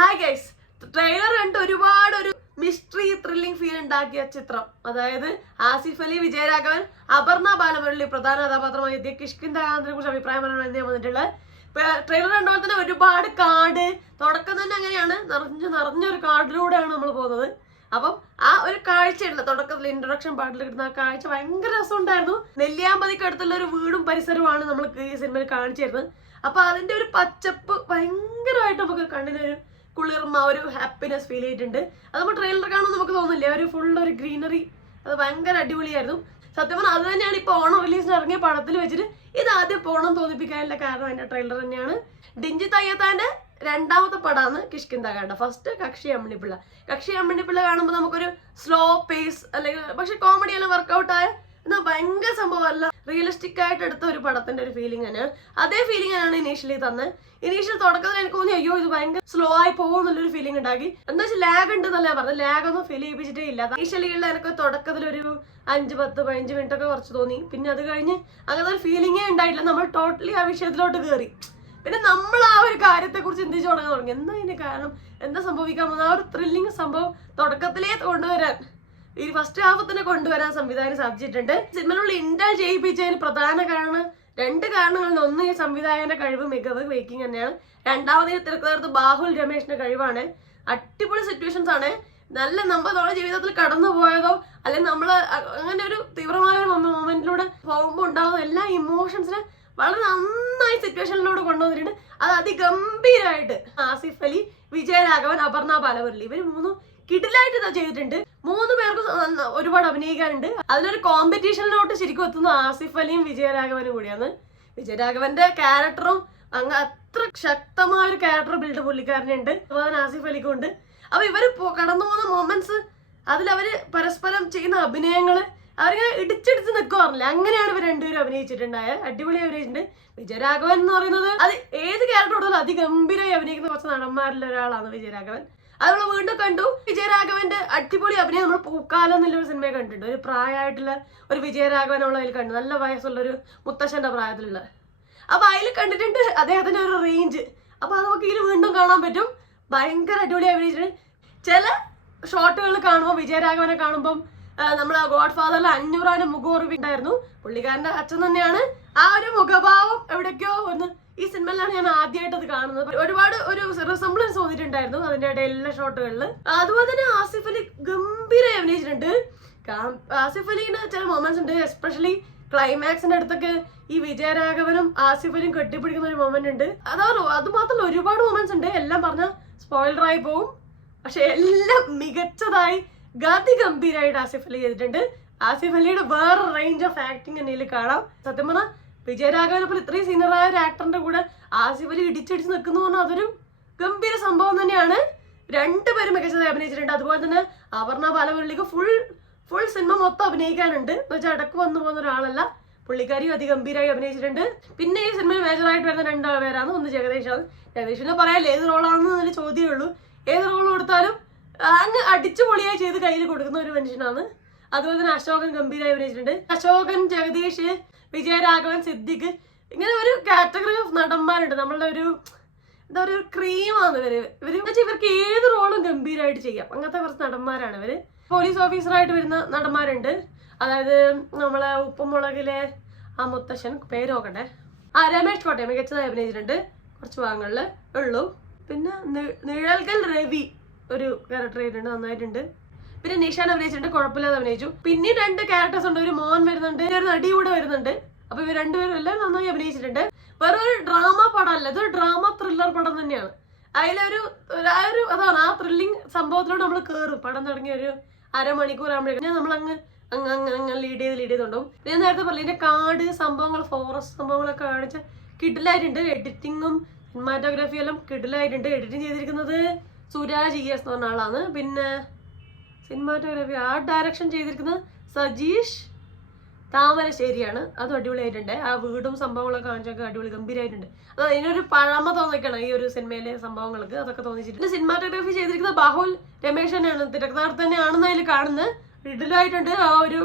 Hi guys, trailer കണ്ട് ഒരുപാട് ഒരു മിസ്റ്ററി ത്രില്ലിംഗ് ഫീൽ ഉണ്ടാക്കിയ ചിത്രം. അതായത് ആസിഫ് അലി, വിജയരാഘവൻ, അപർണ ബാലമുരളി പ്രധാന കഥാപാത്രമായി എത്തിയ കിഷ്കിന്ധാകാന്തിനെ കുറിച്ച് അഭിപ്രായം പറയാൻ ഞാൻ വന്നിട്ടുള്ളത്. ട്രെയിലർ കണ്ടുപോലെ തന്നെ ഒരുപാട് കാട്, തുടക്കം തന്നെ അങ്ങനെയാണ്, നിറഞ്ഞൊരു കാടിലൂടെയാണ് നമ്മൾ പോകുന്നത്. അപ്പം ആ ഒരു കാഴ്ചയുണ്ട് തുടക്കത്തിൽ ഇൻട്രൊഡക്ഷൻ പാട്ടിൽ കിട്ടുന്ന ആ കാഴ്ച ഭയങ്കര രസമുണ്ടായിരുന്നു. നെല്ലിയാമ്പതിക്ക് അടുത്തുള്ള ഒരു വീടും പരിസരവുമാണ് നമ്മൾക്ക് ഈ സിനിമയിൽ കാണിച്ചു തരുന്നത്. അപ്പൊ അതിന്റെ ഒരു പച്ചപ്പ് ഭയങ്കരമായിട്ട് നമുക്ക് കണ്ണിനൊരു കുളിർമ, ഒരു ഹാപ്പിനെസ് ഫീൽ ചെയ്തിട്ടുണ്ട്. അത് നമ്മൾ ട്രെയിലർ കാണുമ്പോൾ നമുക്ക് തോന്നില്ല, ഒരു ഫുൾ ഒരു ഗ്രീനറി, അത് ഭയങ്കര അടിപൊളിയായിരുന്നു. സത്യം പറഞ്ഞാൽ അത് തന്നെയാണ് ഇപ്പൊ ഓണം റിലീസിന് ഇറങ്ങിയ പടത്തിൽ വെച്ചിട്ട് ഇത് ആദ്യം പോണം തോന്നിപ്പിക്കാനുള്ള കാരണം അതിന്റെ ട്രെയിലർ തന്നെയാണ്. ഡിഞ്ചിത് അയ്യത്താന്റെ രണ്ടാമത്തെ പടമാണ് കിഷ്കിന്ധാകാന്ഡ. ഫസ്റ്റ് കക്ഷി അമ്മിണിപ്പിള്ള കാണുമ്പോൾ നമുക്കൊരു സ്ലോ പേസ് അല്ലെങ്കിൽ പക്ഷെ കോമഡി എല്ലാം വർക്കൗട്ട് ആയ എന്നാൽ ഭയങ്കര സംഭവമല്ല, റിയലിസ്റ്റിക് ആയിട്ട് എടുത്ത ഒരു പടത്തിന്റെ ഒരു ഫീലിംഗ് തന്നെയാണ്. അതേ ഫീലിംഗ് ആണ് ഇനീഷ്യലി തന്നെ. ഇനീഷ്യൽ തുടക്കത്തിൽ എനിക്ക് തോന്നി അയ്യോ ഇത് ഭയങ്കര സ്ലോ ആയി പോകുന്നുള്ളൊരു ഫീലിംഗ് ഉണ്ടാക്കി. എന്താ വെച്ചാൽ ലാഗ് ഉണ്ട് എന്നല്ല പറഞ്ഞത്, ലാഗ് ഒന്നും ഫീൽ ചെയ്യിപ്പിച്ചിട്ടേ ഇല്ല. ഇനീഷ്യലിയുള്ള എനിക്ക് തുടക്കത്തിൽ ഒരു 5-10-15 മിനിറ്റ് ഒക്കെ കുറച്ച് തോന്നി. പിന്നെ അത് കഴിഞ്ഞ് അങ്ങനത്തെ ഒരു ഫീലിംഗേ ഉണ്ടായിട്ടില്ല. നമ്മൾ ടോട്ടലി ആ വിഷയത്തിലോട്ട് കയറി. പിന്നെ നമ്മൾ ആ ഒരു കാര്യത്തെ കുറിച്ച് ചിന്തിച്ചു തുടങ്ങി, എന്താ ഇതിന്റെ കാരണം, എന്താ സംഭവിക്കാൻ പോകുന്നത്. ആ ഒരു ത്രില്ലിംഗ് സംഭവം തുടക്കത്തിലേ കൊണ്ടുവരാൻ, ഈ ഫസ്റ്റ് ഹാഫ് തന്നെ കൊണ്ടുവരാൻ സംവിധാനം സാധിച്ചിട്ടുണ്ട്. സിനിമയിലുള്ള ഇന്റൽ ചെയ്യിപ്പിച്ചതിന് പ്രധാന കാരണം 2 കാരണങ്ങളിൽ. ഒന്ന്, ഈ സംവിധായകന്റെ കഴിവ്, മികവ്, മേക്കിംഗ് തന്നെയാണ്. രണ്ടാമത് തിരക്കഥാകൃത്ത് ബാഹുൽ രമേഷിന്റെ കഴിവാണ്. അടിപൊളി സിറ്റുവേഷൻസ് ആണ്. നല്ല നമ്മുടെ ജീവിതത്തിൽ കടന്നു പോയതോ അല്ലെങ്കിൽ നമ്മൾ അങ്ങനെ ഒരു തീവ്രമായ ഒരു മൊമെന്റിലൂടെ പോകുമ്പോൾ ഉണ്ടാകുന്ന എല്ലാ ഇമോഷൻസിനെ വളരെ നന്നായി സിറ്റുവേഷനിലൂടെ കൊണ്ടുവന്നിട്ടുണ്ട്. അത് അതിഗംഭീരമായിട്ട് ആസിഫ് അലി, വിജയരാഘവൻ, അപർണ ബാലമുരളി ഇവർ 3 കിടിലായിട്ട് ഇതാ ചെയ്തിട്ടുണ്ട്. 3 പേർക്കും ഒരുപാട് അഭിനയിക്കാനുണ്ട്. അതിലൊരു കോമ്പറ്റീഷനിലോട്ട് ശരിക്കും എത്തുന്ന ആസിഫ് അലിയും വിജയരാഘവനും കൂടിയാണ്. വിജയരാഘവന്റെ ക്യാരക്ടറും അങ്ങ് അത്ര ശക്തമായ ഒരു ക്യാരക്ടർ ബിൽഡ് പുള്ളിക്കാരനുണ്ട്, അതുപോലെ ആസിഫ് അലിക്കും ഉണ്ട്. അപ്പൊ ഇവര് കടന്നു പോകുന്ന മൊമെന്റ്സ്, അതിലവര് പരസ്പരം ചെയ്യുന്ന അഭിനയങ്ങള് അവരിങ്ങനെ ഇടിച്ചെടുത്ത് നിൽക്കുവാറില്ല, അങ്ങനെയാണ് ഇവർ രണ്ടുപേരും അഭിനയിച്ചിട്ടുണ്ടായ. അടിപൊളി അഭിനയിച്ചിട്ടുണ്ട്. വിജയരാഘവൻ എന്ന് പറയുന്നത് അത് ഏത് ക്യാരക്ടർ കൊടുത്താലും അതിഗംഭീരമായി അഭിനയിക്കുന്ന കുറച്ച് നടന്മാരിൽ ഒരാളാണ് വിജയരാഘവൻ. അത് നമ്മൾ വീണ്ടും കണ്ടു. വിജയരാഘവന്റെ അടിപൊളി അഭിനയം നമ്മൾ പൂക്കാലം എന്നുള്ളൊരു സിനിമയെ കണ്ടിട്ടുണ്ട്. ഒരു പ്രായമായിട്ടുള്ള ഒരു വിജയരാഘവനുള്ള അതിൽ കണ്ടു, നല്ല വയസ്സുള്ള ഒരു മുത്തശ്ശന്റെ പ്രായത്തിലുള്ള. അപ്പൊ അതിൽ കണ്ടിട്ടുണ്ട് അദ്ദേഹത്തിന്റെ ഒരു റേഞ്ച്. അപ്പൊ അത് നമുക്ക് ഇതിൽ വീണ്ടും കാണാൻ പറ്റും. ഭയങ്കര അടിപൊളി അഭിനയിച്ചിട്ടുണ്ട്. ചില ഷോട്ടുകളിൽ കാണുമ്പോൾ വിജയരാഘവനെ കാണുമ്പം നമ്മളെ ഗോഡ് ഫാദറിൽ 500 മുഖോർവി ഉണ്ടായിരുന്നു. പുള്ളിക്കാരന്റെ അച്ഛൻ തന്നെയാണ്. ആ ഒരു മുഖഭാവം എവിടേക്കോ ഒന്ന് ഈ സിനിമയിലാണ് ഞാൻ ആദ്യമായിട്ട് അത് കാണുന്നത്. ഒരുപാട് ഒരു റിസംബ്ലൻസ് തോന്നിയിട്ടുണ്ടായിരുന്നു അതിന്റെ ഇടയിൽ എല്ലാ ഷോട്ടുകളിൽ. അതുപോലെ തന്നെ ആസിഫ് അലി ഗംഭീരമായി അഭിനയിച്ചിട്ടുണ്ട്. ആസിഫ് അലിന്റെ ചില മൊമെന്റ്സ് ഉണ്ട്, എസ്പെഷ്യലി ക്ലൈമാക്സിന്റെ അടുത്തൊക്കെ ഈ വിജയരാഘവനും ആസിഫ് അലിയും കെട്ടിപ്പിടിക്കുന്ന ഒരു മൊമെന്റ് ഉണ്ട്. അത് മാത്രമല്ല ഒരുപാട് മൊമെന്റ്സ് ഉണ്ട്. എല്ലാം പറഞ്ഞാൽ സ്പോയിലറായി പോവും, പക്ഷെ എല്ലാം മികച്ചതായി ഗംഭീരമായിട്ട് ആസിഫ് അലി ചെയ്തിട്ടുണ്ട്. ആസിഫ് അലിയുടെ വേറെ റേഞ്ച് ഓഫ് ആക്ടിങ് എന്നിൽ കാണാം. സത്യം പറഞ്ഞാൽ വിജയരാഘവനെ പോലെ ഇത്രയും സീനിയറായ ഒരു ആക്ടറിന്റെ കൂടെ ആസിഫ് അലി ഇടിച്ചിടിച്ച് നിൽക്കുന്നു പറഞ്ഞാൽ അതൊരു ഗംഭീര സംഭവം തന്നെയാണ്. 2 പേരും മികച്ചതായി അഭിനയിച്ചിട്ടുണ്ട്. അതുപോലെ തന്നെ അപർണ ബാലമുരളിക്ക് ഫുൾ സിനിമ മൊത്തം അഭിനയിക്കാനുണ്ട്. എന്ന് വെച്ചാൽ ഇടക്ക് വന്നു പോകുന്ന ഒരാളല്ല, പുള്ളിക്കാരിയും അതിഗംഭീരമായി അഭിനയിച്ചിട്ടുണ്ട്. പിന്നെ ഈ സിനിമയിൽ മേജറായിട്ട് വരുന്ന 2 പേരാണ്. ഒന്ന് ജഗദീഷാണ്. ജഗദീഷിനെ പറയാല്ലേ ഏത് റോളാണെന്ന് ചോദ്യമേ ഉള്ളൂ. ഏത് റോൾ കൊടുത്താലും അങ്ങ് അടിച്ചു പൊളിയായി ചെയ്ത് കയ്യിൽ കൊടുക്കുന്ന ഒരു മനുഷ്യനാണ്. അതുപോലെ തന്നെ അശോകൻ ഗംഭീരമായി അഭിനയിച്ചിട്ടുണ്ട്. അശോകൻ, ജഗദീഷ്, വിജയരാഘവൻ, സിദ്ദിഖ്, ഇങ്ങനെ ഒരു കാറ്റഗറി ഓഫ് നടന്മാരുണ്ട്. നമ്മളുടെ ഒരു എന്താ പറയുക, ക്രീമാണ് ഇവർക്ക് ഏത് റോളും ഗംഭീരമായിട്ട് ചെയ്യാം. അങ്ങനത്തെ കുറച്ച് നടന്മാരാണ് ഇവര്. പോലീസ് ഓഫീസറായിട്ട് വരുന്ന നടന്മാരുണ്ട്. അതായത് നമ്മളെ ഉപ്പുമുളകിലെ ആ മുത്തശ്ശൻ, പേര് നോക്കട്ടെ, രമേഷ് കോട്ടയം മികച്ചതായി അഭിനയിച്ചിട്ടുണ്ട്. കുറച്ച് ഭാഗങ്ങളില് ഉള്ളൂ. പിന്നെ നിഴൽകൽ രവി ഒരു ക്യാരക്ടർ ചെയ്തിട്ടുണ്ട്, നന്നായിട്ടുണ്ട്. പിന്നെ നിഷാൻ അഭിനയിച്ചിട്ടുണ്ട്, കുഴപ്പമില്ലാതെ അഭിനയിച്ചു. പിന്നെ 2 ക്യാരക്ടേഴ്സ് ഉണ്ട്. ഒരു മോൻ വരുന്നുണ്ട്, ഒരു നടി കൂടെ വരുന്നുണ്ട്. അപ്പൊ ഇവർ 2 പേരും എല്ലാം നന്നായി അഭിനയിച്ചിട്ടുണ്ട്. വേറെ ഒരു ഡ്രാമ പടമല്ല, ഇതൊരു ഡ്രാമ ത്രില്ലർ പടം തന്നെയാണ്. അതിലൊരു അതാണ് ആ ത്രില്ലിങ് സംഭവത്തിലൂടെ നമ്മൾ കയറും. പടം തുടങ്ങിയ ഒരു അരമണിക്കൂർ ആകുമ്പോഴേക്കും നമ്മൾ അങ്ങ് ലീഡ് ചെയ്തുകൊണ്ടും. ഞാൻ നേരത്തെ പറഞ്ഞു ഇതിന്റെ കാട് സംഭവങ്ങൾ, ഫോറസ്റ്റ് സംഭവങ്ങളൊക്കെ കാണിച്ച കിഡിലായിട്ടുണ്ട്. എഡിറ്റിങ്ങും സിനിമാറ്റോഗ്രാഫി എല്ലാം കിഡിലായിട്ടുണ്ട്. എഡിറ്റിംഗ് ചെയ്തിരിക്കുന്നത് സുരാജ് ES എന്ന് പറഞ്ഞ ആളാണ്. പിന്നെ സിനിമാറ്റോഗ്രാഫി ആർട്ട് ഡയറക്ഷൻ ചെയ്തിരിക്കുന്നത് സജീഷ് താമരശ്ശേരിയാണ്. അതും അടിപൊളിയായിട്ടുണ്ട്. ആ വീടും സംഭവങ്ങളൊക്കെ കാണിച്ചൊക്കെ അടിപൊളി ഗംഭീരമായിട്ടുണ്ട്. അത് അതിനൊരു പഴമ തോന്നിക്കണം ഈ ഒരു സിനിമയിലെ സംഭവങ്ങൾക്ക്, അതൊക്കെ തോന്നിച്ചിട്ടുണ്ട്. സിനിമാറ്റോഗ്രാഫി ചെയ്തിരിക്കുന്നത് ബാഹുൽ രമേഷ് തന്നെയാണ്. തിരക്കഥാകൃത്ത് തന്നെയാണെന്ന് അതിൽ കാണുന്നത്. ഇടലായിട്ടുണ്ട്. ആ ഒരു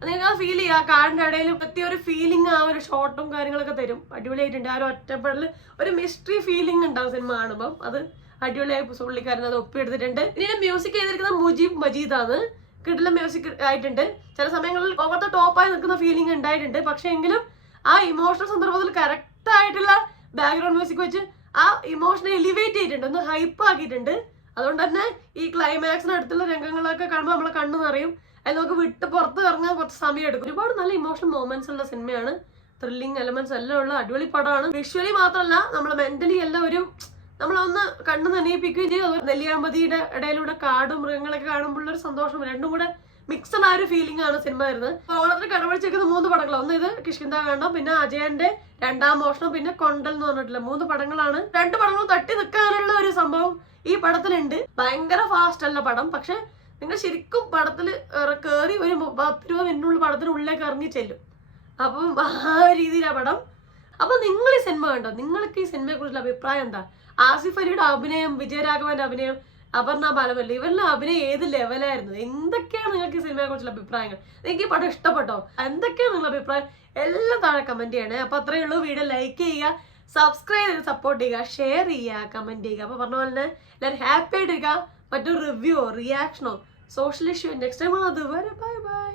നിങ്ങൾക്ക് ആ ഫീൽ ചെയ്യുക, ആ കാടിന്റെ ഇടയിൽ പറ്റിയ ഒരു ഫീലിംഗ്, ആ ഒരു ഷോട്ടും കാര്യങ്ങളൊക്കെ തരും. അടിപൊളിയായിട്ടുണ്ട്. ആ ഒരു ഒറ്റപ്പെടൽ, ഒരു മിസ്റ്ററി ഫീലിംഗ് ഉണ്ടാവും സിനിമ കാണുമ്പോൾ. അത് അടിപൊളിയായി പുള്ളിക്കാരൻ അത് ഒപ്പിയെടുത്തിട്ടുണ്ട്. ഇനി മ്യൂസിക് ചെയ്തിരിക്കുന്നത് മുജീബ് മജീദാണ്. കിടിലൻ മ്യൂസിക് ആയിട്ടുണ്ട്. ചില സമയങ്ങളിൽ ഓവർ ദ ടോപ്പായി നിൽക്കുന്ന ഫീലിംഗ് ഉണ്ടായിട്ടുണ്ട്. പക്ഷെ എങ്കിലും ആ ഇമോഷണൽ സന്ദർഭത്തിൽ കറക്റ്റ് ആയിട്ടുള്ള ബാക്ക്ഗ്രൗണ്ട് മ്യൂസിക് വെച്ച് ആ ഇമോഷനെ എലിവേറ്റ് ചെയ്തിട്ടുണ്ട്, ഒന്ന് ഹൈപ്പ് ആക്കിയിട്ടുണ്ട്. അതുകൊണ്ട് തന്നെ ഈ ക്ലൈമാക്സിന് അടുത്തുള്ള രംഗങ്ങളൊക്കെ കാണുമ്പോൾ നമ്മളെ കണ്ണു നിറയും. അത് നമുക്ക് വിട്ട് പുറത്ത് ഇറങ്ങാൻ കുറച്ച് സമയം എടുക്കും. ഒരുപാട് നല്ല ഇമോഷണൽ മൊമെന്റ്സ് ഉള്ള സിനിമയാണ്. ത്രില്ലിംഗ് എലമെന്റ്സ് എല്ലാം ഉള്ള അടിപൊളി പടമാണ്. വിഷ്വലി മാത്രമല്ല നമ്മൾ മെന്റലി എല്ലാം നമ്മളൊന്ന് കണ്ണു നനയിപ്പിക്കുകയും ചെയ്യും. നെല്ലിയാമ്പതിയുടെ ഇടയിലൂടെ കാടും മൃഗങ്ങളൊക്കെ കാണുമ്പോൾ ഒരു സന്തോഷം, രണ്ടും കൂടെ മിക്സഡ് ആയ ഒരു ഫീലിംഗ് ആണ് സിനിമ വരുന്നത്. ഓണത്തിന് കടപിടിച്ചേക്കുന്ന 3 പടങ്ങളാണ്. ഒന്ന് ഇത് കിഷ്കിന്ധാകാന്ഡം, പിന്നെ അജയന്റെ രണ്ടാം മോഷണം, പിന്നെ കൊണ്ടൽ എന്ന് പറഞ്ഞിട്ടില്ല 3 പടങ്ങളാണ്. 2 പടങ്ങളും തട്ടി നിൽക്കാനുള്ള ഒരു സംഭവം ഈ പടത്തിലുണ്ട്. ഭയങ്കര ഫാസ്റ്റ് അല്ല പടം, പക്ഷെ നിങ്ങൾ ശരിക്കും പടത്തിൽ കയറി ഒരു 10-20 മിനിറ്റിനുള്ള പടത്തിനുള്ളിലേക്ക് ഇറങ്ങി ചെല്ലും. അപ്പം ആ രീതിയിലാണ് പടം. അപ്പൊ നിങ്ങൾ ഈ സിനിമ കണ്ടോ? നിങ്ങൾക്ക് ഈ സിനിമയെ കുറിച്ചുള്ള അഭിപ്രായം എന്താ? ആസിഫ് അലിയുടെ അഭിനയം, വിജയരാഘവന്റെ അഭിനയം, അപർണ ബാലമുരളി, ഇവരുടെ അഭിനയം ഏത് ലെവലായിരുന്നു? എന്തൊക്കെയാണ് നിങ്ങൾക്ക് ഈ സിനിമയെ കുറിച്ചുള്ള അഭിപ്രായങ്ങൾ? നിങ്ങൾക്ക് ഈ പടം ഇഷ്ടപ്പെട്ടോ? എന്തൊക്കെയാണ് നിങ്ങളുടെ അഭിപ്രായം? എല്ലാം താഴെ കമന്റ് ചെയ്യണേ. അപ്പൊ അത്രയേ ഉള്ളൂ. വീഡിയോ ലൈക്ക് ചെയ്യുക, സബ്സ്ക്രൈബ് ചെയ്ത് സപ്പോർട്ട് ചെയ്യുക, ഷെയർ ചെയ്യുക, കമന്റ് ചെയ്യുക. അപ്പൊ പറഞ്ഞ പോലെ തന്നെ എല്ലാവരും ഹാപ്പി ആയിട്ടിരിക്കുക. മറ്റൊരു റിവ്യൂോ റിയാക്ഷനോ സോഷ്യൽ ഇഷ്യൂ നെക്സ്റ്റ് ടൈം അതുവരെ ബൈ ബൈ.